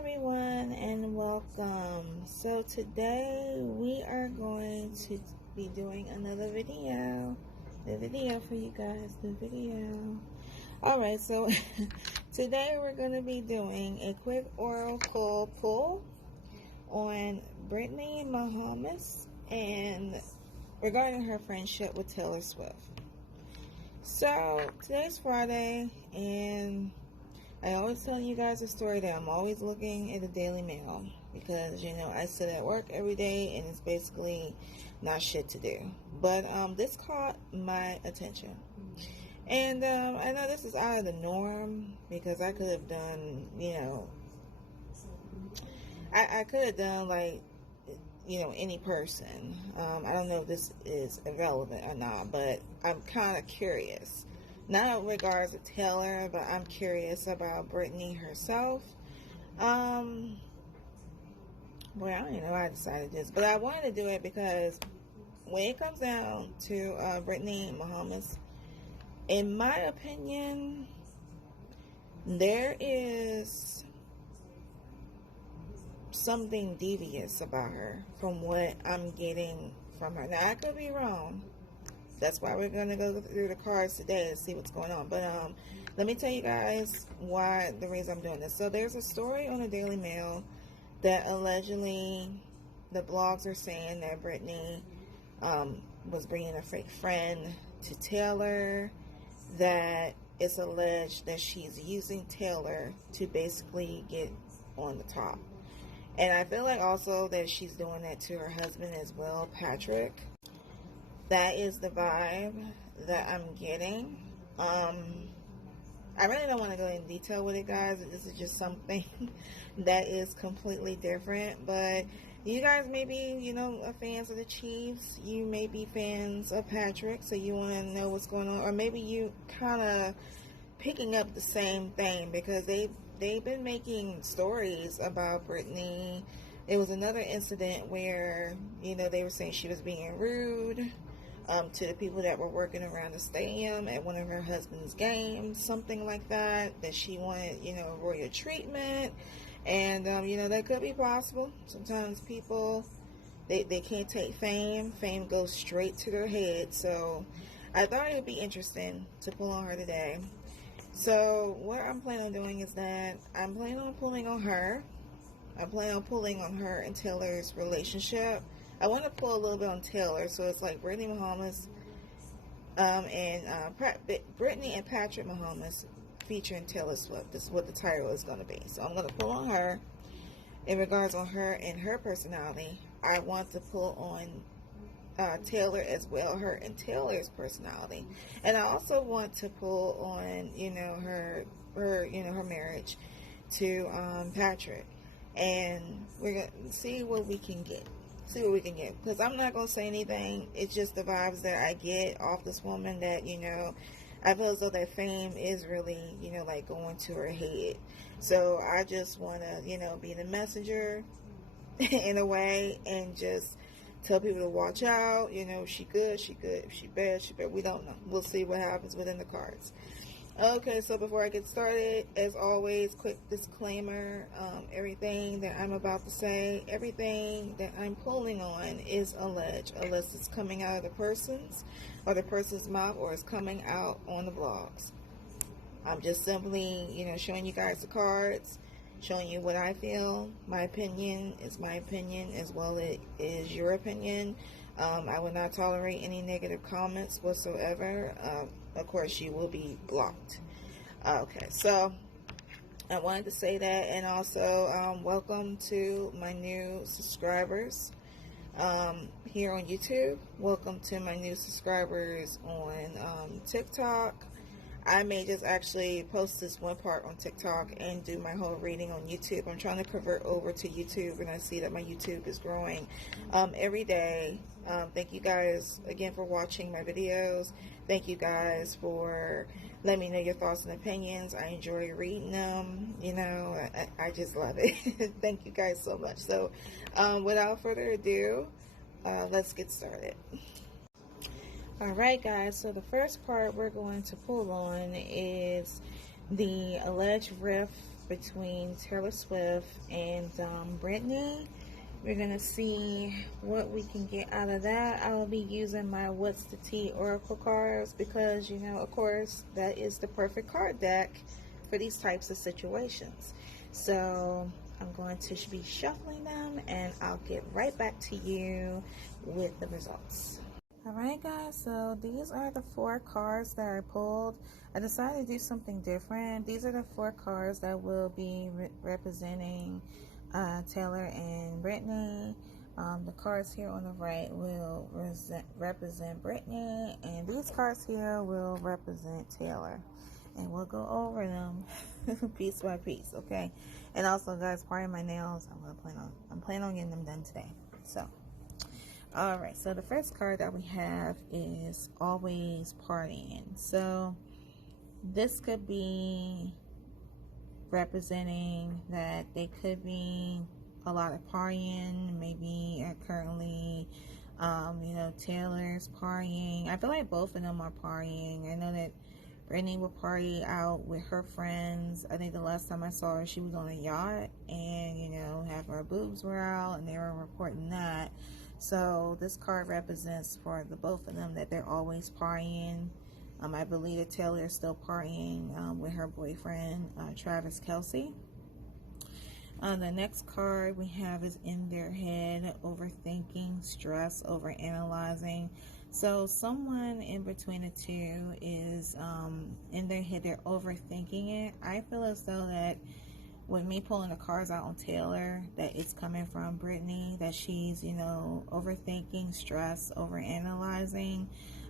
everyone, and welcome. So today we are going to be doing another video. The video for you guys, the video. Alright, so today we're going to be doing a quick oracle pull on Brittany Mahomes and regarding her friendship with Taylor Swift. So today's Friday, and I always tell you guys a story that I'm always looking at the Daily Mail because, you know, I sit at work every day and it's basically not shit to do. But this caught my attention. And I know this is out of the norm because I could have done, you know, I could have done like, you know, any person. I don't know if this is irrelevant or not, but I'm kind of curious. Not in regards to Taylor, but I'm curious about Brittany herself. Boy, I don't even know why I decided this, but I wanted to do it because when it comes down to Brittany Mahomes, in my opinion, there is something devious about her from what I'm getting from her. Now, I could be wrong. That's why we're going to go through the cards today and see what's going on. But let me tell you guys why the reason I'm doing this. So there's a story on the Daily Mail that allegedly the blogs are saying that Brittany was bringing a fake friend to Taylor, that it's alleged that she's using Taylor to basically get on the top. And I feel like also that she's doing that to her husband as well, Patrick. That is the vibe that I'm getting. I really don't want to go in detail with it, guys. This is just something that is completely different. But you guys may be, you know, fans of the Chiefs. You may be fans of Patrick, so you want to know what's going on. Or maybe you kind of picking up the same thing because they've been making stories about Brittany. There was another incident where, you know, they were saying she was being rude to the people that were working around the stadium at one of her husband's games, something like that, that she wanted, you know, royal treatment. And, you know, that could be possible. Sometimes people, they can't take fame. Fame goes straight to their head. So I thought it would be interesting to pull on her today. So what I'm planning on doing is that I'm planning on pulling on her. I'm planning on pulling on her and Taylor's relationship. I want to pull a little bit on Taylor, so it's like Brittany Mahomes and Brittany and Patrick Mahomes featuring Taylor Swift. This is what the title is going to be. So I'm going to pull on her in regards on her and her personality. I want to pull on Taylor as well, her and Taylor's personality, and I also want to pull on, you know, her you know, her marriage to Patrick, and we're gonna see what we can get. Because I'm not gonna say anything. It's just the vibes that I get off this woman that, you know, I feel as though that fame is really, you know, like going to her head. So I just want to, you know, be the messenger in a way and just tell people to watch out. You know, she good, she good. If she bad, she bad. We don't know. We'll see what happens within the cards. Okay, so before I get started, as always, quick disclaimer. Everything that I'm about to say, everything that I'm pulling on is alleged, unless it's coming out of the person's mouth or it's coming out on the blogs. I'm just simply, you know, showing you guys the cards, showing you what I feel. My opinion is my opinion as well as it is your opinion. I will not tolerate any negative comments whatsoever. Of course, you will be blocked. Okay, so I wanted to say that, and also welcome to my new subscribers here on YouTube. Welcome to my new subscribers on TikTok. I may just actually post this one part on TikTok and do my whole reading on YouTube. I'm trying to convert over to YouTube, and I see that my YouTube is growing every day. Thank you guys again for watching my videos. Thank you guys for letting me know your thoughts and opinions. I enjoy reading them. You know, I just love it. Thank you guys so much. So without further ado, let's get started. Alright guys, so the first part we're going to pull on is the alleged rift between Taylor Swift and Brittany. We're going to see what we can get out of that. I will be using my What's the Tea Oracle cards because, you know, of course, that is the perfect card deck for these types of situations. So I'm going to be shuffling them and I'll get right back to you with the results. Alright guys, so these are the 4 cards that I pulled. I decided to do something different. These are the 4 cards that will be representing Taylor and Brittany. The cards here on the right will represent Brittany, and these cards here will represent Taylor. And we'll go over them piece by piece, okay? And also, guys, pardon my nails. I'm planning on getting them done today. So, all right. So the first card that we have is always partying. So this could be representing that they could be a lot of partying, maybe currently you know, Taylor's partying. I feel like both of them are partying. I know that Brittany will party out with her friends. I think the last time I saw her, she was on a yacht and, you know, half her boobs were out and they were reporting that. So this card represents for the both of them that they're always partying. I believe that Taylor is still partying with her boyfriend, Travis Kelce. The next card we have is in their head, overthinking, stress, overanalyzing. So someone in between the two is in their head, they're overthinking it. I feel as though that with me pulling the cards out on Taylor, that it's coming from Brittany, that she's, you know, overthinking, stress, overanalyzing.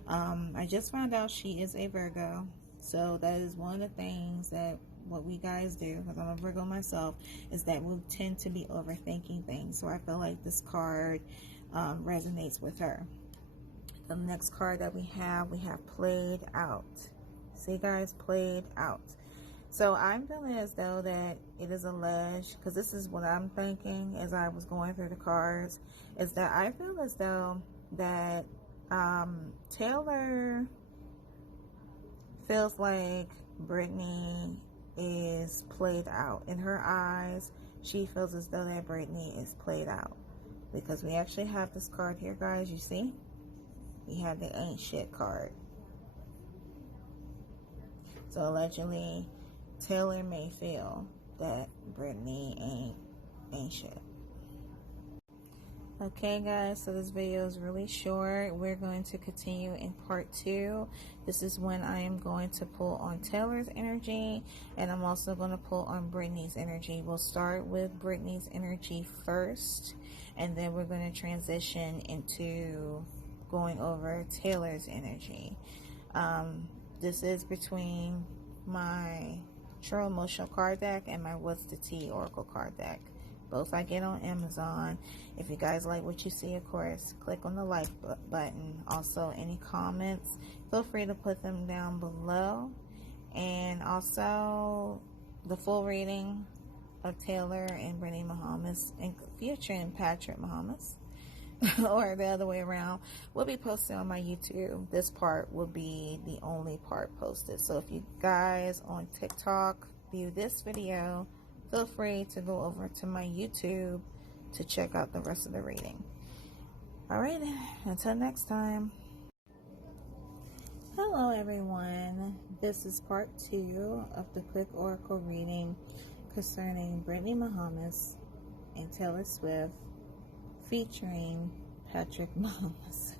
I just found out she is a Virgo, so that is one of the things that what we guys do, because I'm a Virgo myself, is that we tend to be overthinking things. So I feel like this card resonates with her. The next card that we have played out. See guys, played out. So I'm feeling as though that it is alleged, because this is what I'm thinking as I was going through the cards, is that I feel as though that Taylor feels like Brittany is played out. In her eyes, she feels as though that Brittany is played out. Because we actually have this card here, guys, you see? We have the ain't shit card. So allegedly, Taylor may feel that Brittany ain't shit. Okay guys, so this video is really short. We're going to continue in part 2. This is when I am going to pull on Taylor's energy, and I'm also going to pull on Brittany's energy. We'll start with Brittany's energy first, and then we're going to transition into going over Taylor's energy. This is between my True Emotional card deck and my What's the Tea Oracle card deck. Both I get on Amazon. If you guys like what you see, of course, click on the like button. Also, any comments, feel free to put them down below. And also, the full reading of Taylor and Brittany Mahomes, and featuring Patrick Mahomes, or the other way around, will be posted on my YouTube. This part will be the only part posted. So if you guys on TikTok view this video, feel free to go over to my YouTube to check out the rest of the reading. Alright, until next time. Hello everyone. This is part 2 of the quick oracle reading concerning Brittany Mahomes and Taylor Swift, featuring Patrick Mahomes.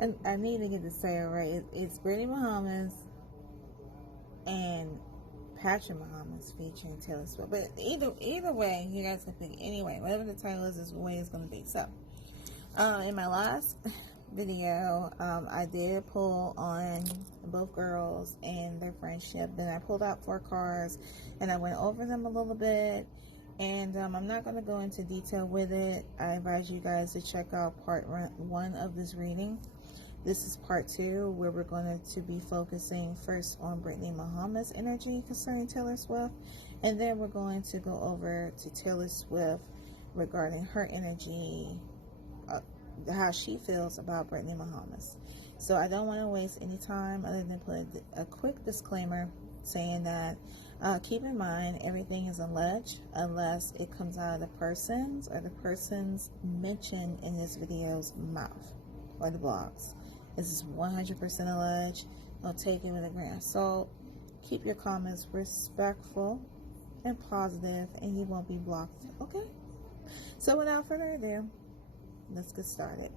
And I need to get to say it right. It's Brittany Mahomes and Patrick Mahomes featuring Taylor Swift. But either way, you guys can pick it. Anyway, whatever the title is the way it's going to be. So, in my last video, I did pull on both girls and their friendship. Then I pulled out 4 cards, and I went over them a little bit. And I'm not going to go into detail with it. I advise you guys to check out part 1 of this reading. This is part 2, where we're going to be focusing first on Brittany Mahomes' energy concerning Taylor Swift, and then we're going to go over to Taylor Swift regarding her energy, how she feels about Brittany Mahomes. So I don't want to waste any time other than put a quick disclaimer saying that keep in mind everything is alleged unless it comes out of the person's or the person's mentioned in this video's mouth or the blogs. This is 100% alleged. Don't take it with a grain of salt. Keep your comments respectful and positive, and you won't be blocked. Okay? So without further ado, let's get started.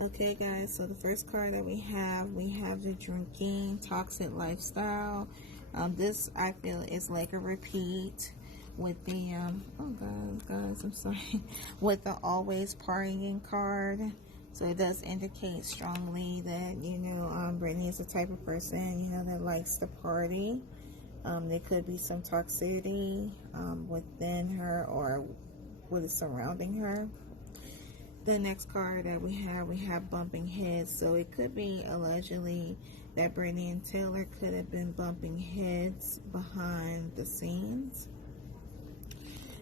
Okay, guys, so the first card that we have the drinking toxic lifestyle. This I feel is like a repeat with the oh guys, I'm sorry, with the always partying card. So it does indicate strongly that, you know, Brittany is the type of person, you know, that likes to party. There could be some toxicity within her or what is surrounding her. The next card that we have bumping heads. So it could be allegedly that Brittany and Taylor could have been bumping heads behind the scenes.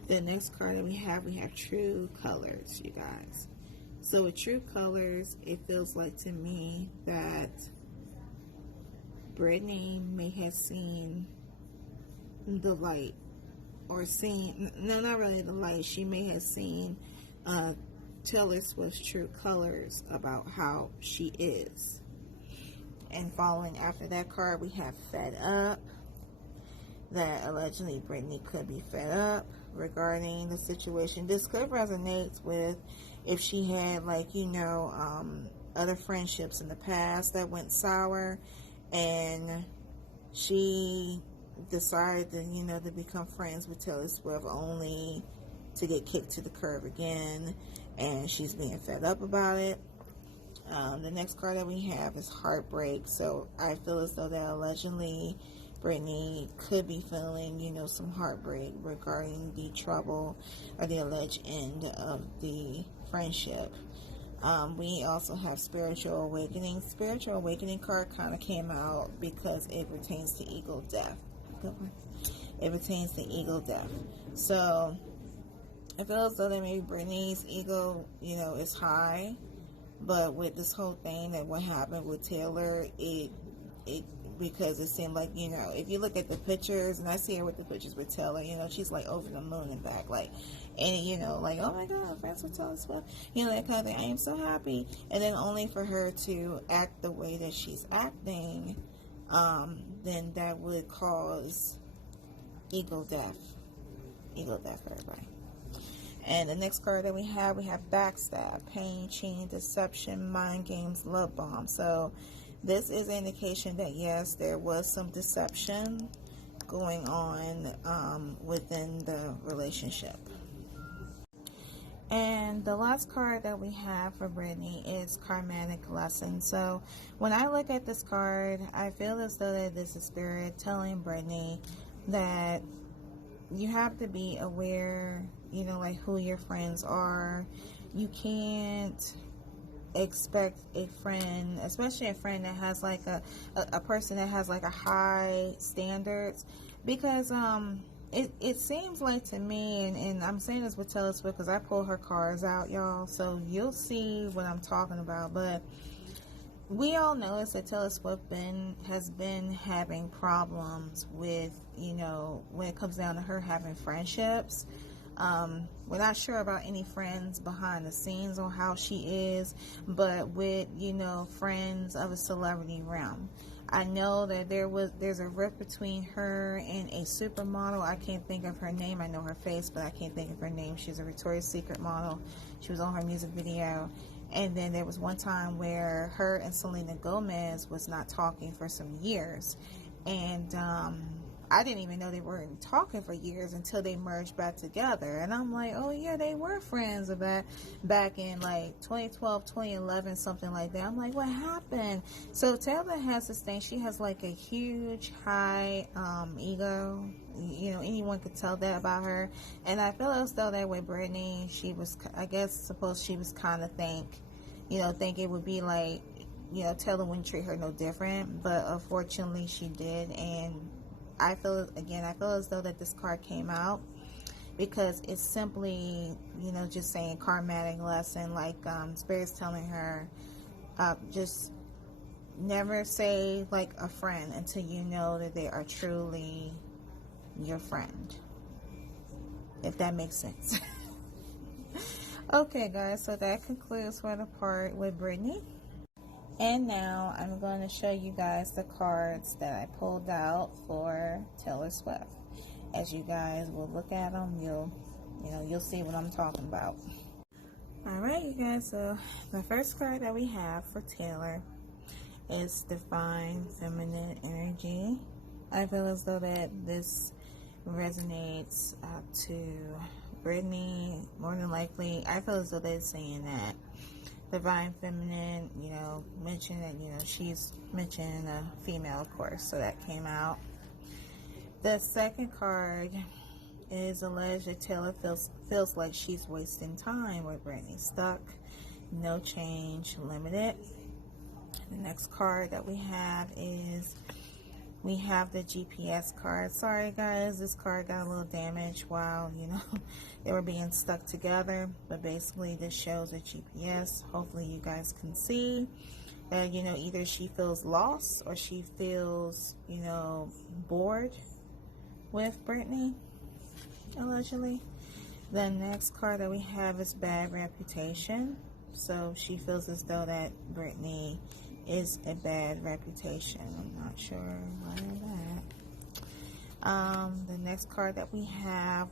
The next card that we have true colors, you guys. So with true colors, it feels like to me that Brittany may have seen the light, or seen, no, not really the light. She may have seen Taylor Swift's true colors about how she is. And following after that card, we have fed up. That allegedly Brittany could be fed up regarding the situation. This could resonate with if she had, like, you know, other friendships in the past that went sour, and she decided to, you know, to become friends with Taylor Swift only to get kicked to the curb again, and she's being fed up about it. The next card that we have is heartbreak. So I feel as though that allegedly Brittany could be feeling, you know, some heartbreak regarding the trouble or the alleged end of the friendship. We also have spiritual awakening. Spiritual awakening card kind of came out because it pertains to ego death. It pertains to ego death. So I feel as though that maybe Brittany's ego, you know, is high, but with this whole thing that what happened with Taylor, it because it seemed like, you know, if you look at the pictures, and I see her with the pictures with Taylor, you know, she's like over the moon and back, like, and you know, like, oh my God, friends with Taylor Swift, you know, that kind of thing. I am so happy, and then only for her to act the way that she's acting, then that would cause ego death for everybody. And the next card that we have backstab, pain, cheating, deception, mind games, love bomb. So this is an indication that yes, there was some deception going on within the relationship. And the last card that we have for Brittany is karmatic lesson. So when I look at this card, I feel as though that this is spirit telling Brittany that you have to be aware, you know, like who your friends are. You can't expect a friend, especially a friend that has like a person that has like a high standards, because it seems like to me, and I'm saying this with Taylor Swift because I pull her cards out, y'all, so you'll see what I'm talking about. But we all know is that Taylor Swift has been having problems with, you know, when it comes down to her having friendships. We're not sure about any friends behind the scenes on how she is, but with, you know, friends of a celebrity realm. I know that there's a rift between her and a supermodel. I can't think of her name. I know her face, but I can't think of her name. She's a Victoria's Secret model. She was on her music video. And then there was one time where her and Selena Gomez was not talking for some years. And I didn't even know they weren't talking for years until they merged back together. And I'm like, oh yeah, they were friends back in like 2012, 2011, something like that. I'm like, what happened? So Taylor has this thing. She has like a huge, high ego. You know, anyone could tell that about her. And I feel as though that with Brittany, she was, I guess, suppose she was kind of think it would be like, you know, Taylor wouldn't treat her no different. But unfortunately, she did. And I feel as though that this card came out because it's simply, you know, just saying karmatic lesson, like Spirit's telling her, just never say like a friend until you know that they are truly your friend, if that makes sense. Okay guys, so that concludes for the part with Brittany. And now I'm going to show you guys the cards that I pulled out for Taylor Swift. As you guys will look at them, you'll see what I'm talking about. Alright you guys, so the first card that we have for Taylor is Divine Feminine Energy. I feel as though that this resonates to Brittany, more than likely. I feel as though they're saying that Divine Feminine, mention that, she's mentioning a female, of course, so that came out. The second card is alleged that Taylor feels like she's wasting time with Brittany. Stuck, no change, limited. The next card that we have is, we have the GPS card. Sorry guys, this card got a little damaged while, they were being stuck together. But basically this shows a GPS. Hopefully you guys can see that, either she feels lost or she feels, bored with Brittany, allegedly. The next card that we have is Bad Reputation. So she feels as though that Brittany is a bad reputation. I'm not sure why that. The next card that we have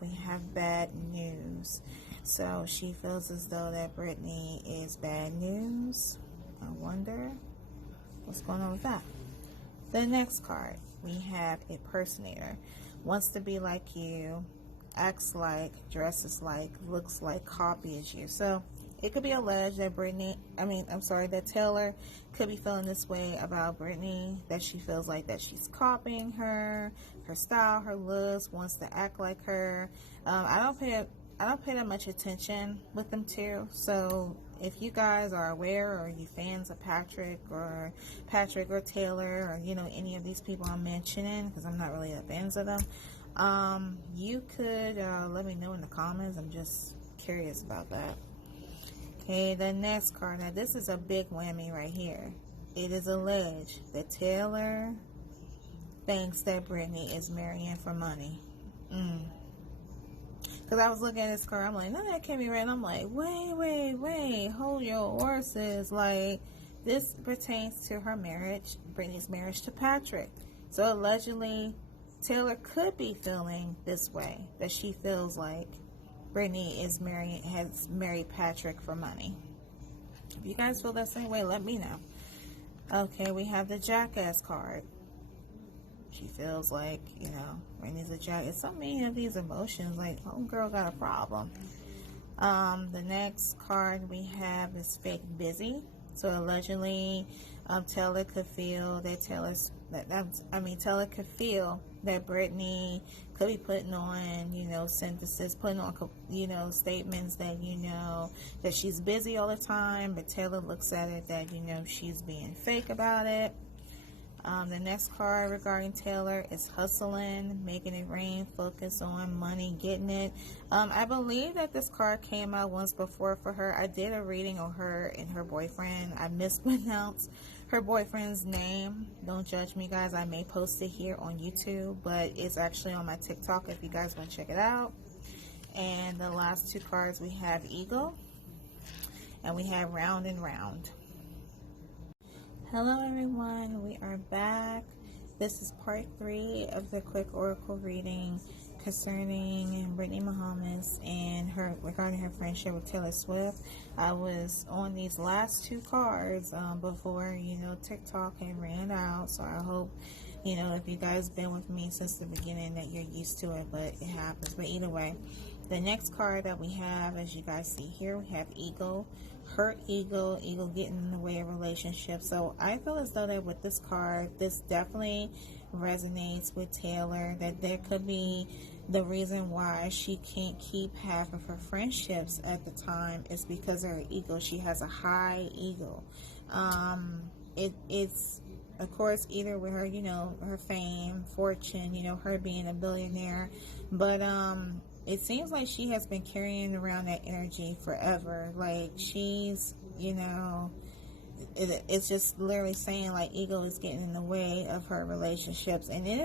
bad news. So she feels as though that Brittany is bad news. I wonder what's going on with that. The next card, we have Impersonator. Wants to be like you, acts like, dresses like, looks like, copies you. So it could be alleged that that Taylor could be feeling this way about Brittany, that she feels like that she's copying her style, her looks, wants to act like her. I don't pay that much attention with them too. So if you guys are aware, or you fans of Patrick or Taylor, or any of these people I'm mentioning, because I'm not really a fans of them, you could let me know in the comments. I'm just curious about that. Okay, the next card. Now, this is a big whammy right here. It is alleged that Taylor thinks that Brittany is marrying for money. Because I was looking at this card, I'm like, no, that can't be right. And I'm like, wait, hold your horses. Like, this pertains to her marriage, Brittany's marriage to Patrick. So, allegedly, Taylor could be feeling this way, that she feels like Brittany has married Patrick for money. If you guys feel that same way, let me know. Okay, we have the Jackass card. She feels like, Brittany's a jackass. So many of these emotions, like, homegirl got a problem. The next card we have is Fake Busy. So allegedly, Taylor could feel that Taylor could feel that Brittany could be putting on, synthesis, putting on, statements that, that she's busy all the time, but Taylor looks at it that, she's being fake about it. The next card regarding Taylor is Hustling, Making It Rain, Focus on Money, Getting It. I believe that this card came out once before for her. I did a reading on her and her boyfriend. I mispronounced her boyfriend's name. Don't judge me, guys. I may post it here on YouTube, but it's actually on my TikTok if you guys want to check it out. And the last two cards, we have Eagle and we have Round and Round. Hello everyone, we are back. This is part 3 of the quick oracle reading concerning Brittany Mahomes and regarding her friendship with Taylor Swift. I was on these last two cards before TikTok had ran out, so I hope if you guys been with me since the beginning that you're used to it, but it happens. But either way, the next card that we have, as you guys see here, we have Eagle. Hurt ego getting in the way of relationships. So I feel as though that with this card, this definitely resonates with Taylor, that there could be the reason why she can't keep half of her friendships at the time is because of her ego. She has a high ego. It's of course either with her, her fame, fortune, her being a billionaire, but it seems like she has been carrying around that energy forever. Like she's, it's just literally saying like ego is getting in the way of her relationships, and it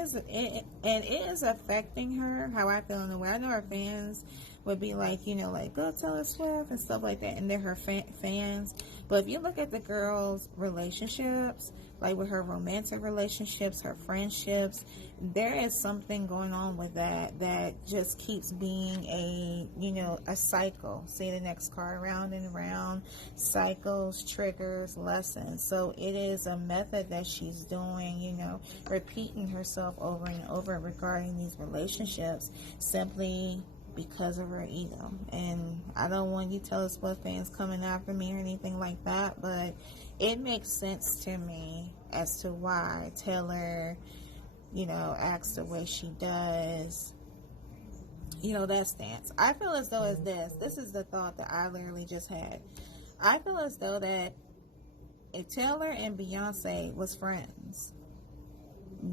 is affecting her. How I feel in the way, I know her fans would be like, you know, like go Taylor Swift and stuff like that, and they're her fans. But if you look at the girl's relationships, like with her romantic relationships, her friendships, there is something going on with that just keeps being a, you know, a cycle. See the next card, round and around, cycles, triggers, lessons. So it is a method that she's doing, you know, repeating herself over and over regarding these relationships, simply because of her ego. And I don't want you Taylor Swift fans coming after me or anything like that, but it makes sense to me as to why Taylor, you know, acts the way she does. You know, that stance. I feel as though as this is the thought that I literally just had. I feel as though that if Taylor and Beyonce was friends,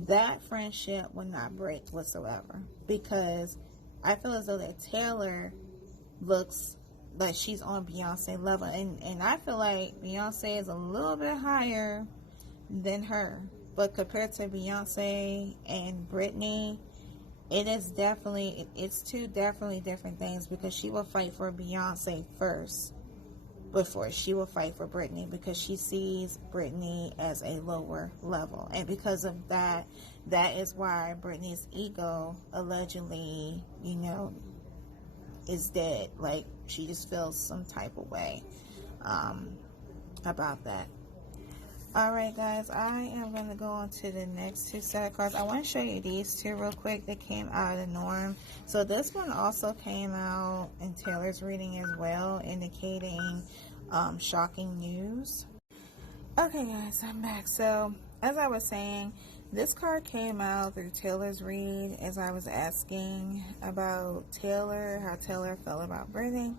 that friendship would not break whatsoever, because I feel as though that Taylor looks like she's on Beyonce level, and I feel like Beyonce is a little bit higher than her, but compared to Beyonce and Brittany, it's two definitely different things, because she will fight for Beyonce first before she will fight for Brittany, because she sees Brittany as a lower level, and because of that, that is why Brittany's ego allegedly, you know, is dead. Like, she just feels some type of way about that. Alright guys, I am going to go on to the next two set of cards. I want to show you these two real quick that came out of the norm. So this one also came out in Taylor's reading as well, indicating shocking news. Okay guys, I'm back. So as I was saying, this card came out through Taylor's read as I was asking about Taylor, how Taylor felt about Brittany.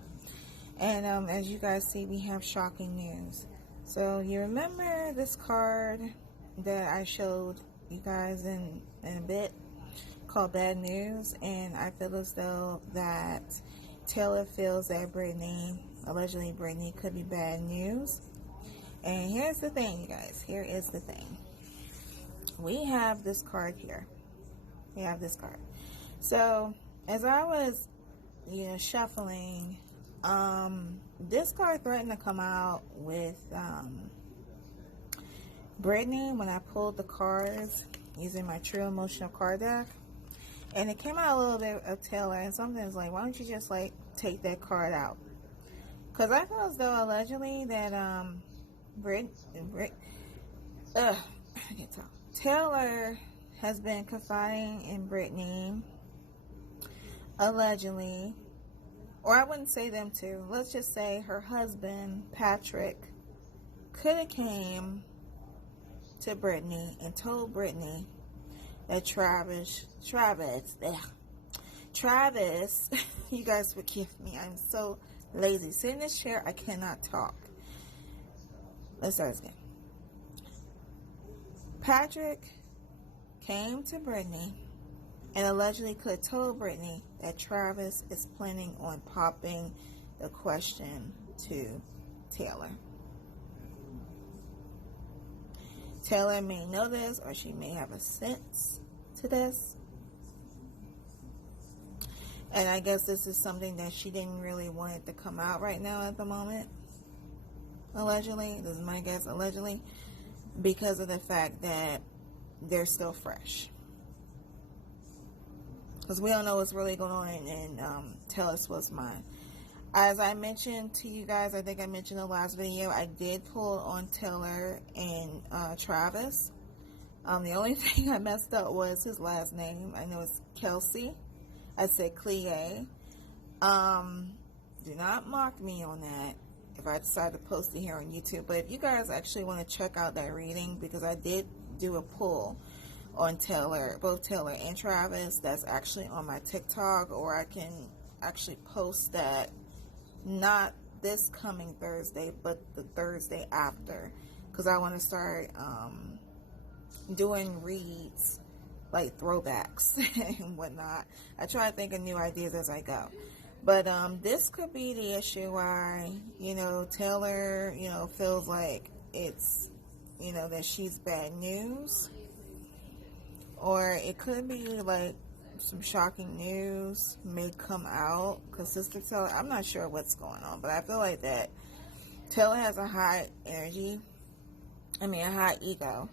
And as you guys see, we have shocking news. So you remember this card that I showed you guys in a bit called Bad News, and I feel as though that Taylor feels that allegedly Brittany could be bad news. And here's the thing, you guys, here is the thing. We have this card here. We have this card. So as I was, you know, shuffling, this card threatened to come out with Brittany when I pulled the cards using my True Emotional card deck, and it came out a little bit of Taylor, and something's like, why don't you just like take that card out? Because I feel as though allegedly that Taylor has been confiding in Brittany, allegedly. Or I wouldn't say them two. Let's just say her husband, Patrick, could have came to Brittany and told Brittany that Travis, you guys forgive me. I'm so lazy. Sit in this chair, I cannot talk. Let's start again. Patrick came to Brittany and allegedly could have told Brittany that Travis is planning on popping the question to Taylor. Taylor may know this, or she may have a sense to this. And I guess this is something that she didn't really want it to come out right now at the moment. Allegedly. This is my guess, allegedly. Because of the fact that they're still fresh. Because we don't know what's really going on in Taylor Swift's mind. As I mentioned to you guys, I think I mentioned in the last video, I did pull on Taylor and Travis. The only thing I messed up was his last name. I know it's Kelsey. I said Clea. Do not mock me on that if I decide to post it here on YouTube. But if you guys actually want to check out that reading, because I did do a pull on Taylor, both Taylor and Travis, that's actually on my TikTok, or I can actually post that not this coming Thursday, but the Thursday after, because I want to start doing reads like throwbacks and whatnot. I try to think of new ideas as I go, but this could be the issue why, you know, Taylor, you know, feels like it's, you know, that she's bad news, or it could be like some shocking news may come out, because Sister Taylor, I'm not sure what's going on, but I feel like that Taylor has a high energy, a high ego,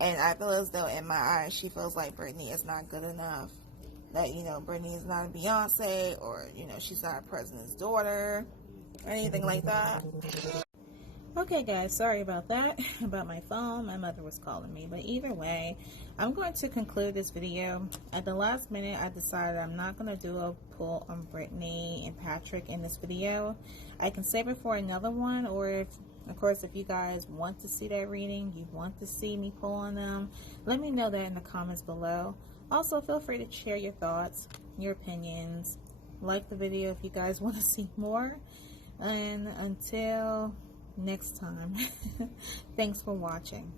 and I feel as though in my eyes she feels like Brittany is not good enough, that, you know, Brittany is not a Beyonce, or, you know, she's not a president's daughter or anything like that. Okay guys, sorry about that, about my phone. My mother was calling me, but either way, I'm going to conclude this video. At the last minute, I decided I'm not going to do a pull on Brittany and Patrick in this video. I can save it for another one, or if, of course, if you guys want to see that reading, you want to see me pull on them, let me know that in the comments below. Also, feel free to share your thoughts, your opinions, like the video if you guys want to see more, and until next time, thanks for watching.